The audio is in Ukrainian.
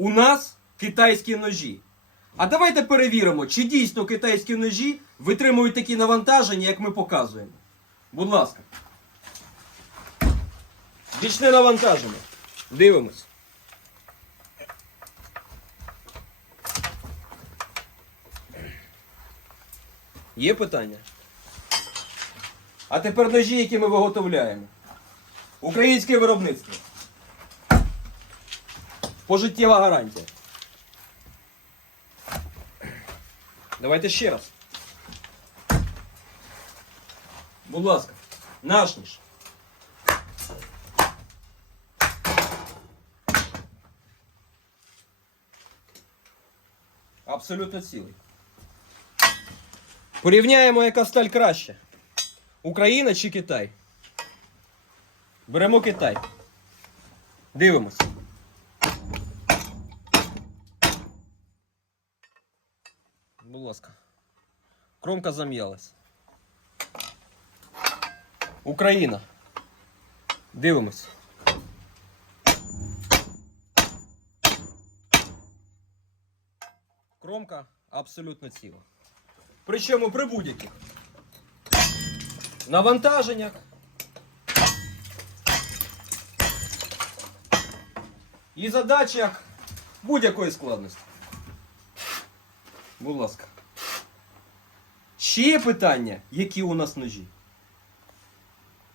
у нас китайські ножі. А давайте перевіримо, чи дійсно китайські ножі витримують такі навантаження, як ми показуємо. Будь ласка. Бічне навантаження. Дивимось. Є питання? А тепер ножі, які ми виготовляємо. Українське виробництво. Пожиттєва гарантія. Давайте ще раз. Будь ласка, наш ніж. Абсолютно цілий. Порівняємо, яка сталь краще. Україна чи Китай? Беремо Китай. Дивимось. Будь ласка. Кромка зам'ялась. Україна. Дивимось. Кромка абсолютно ціла. Причому при будь-яких навантаженнях. І задачах будь-якої складності. Будь ласка. Ще є питання, які у нас ножі?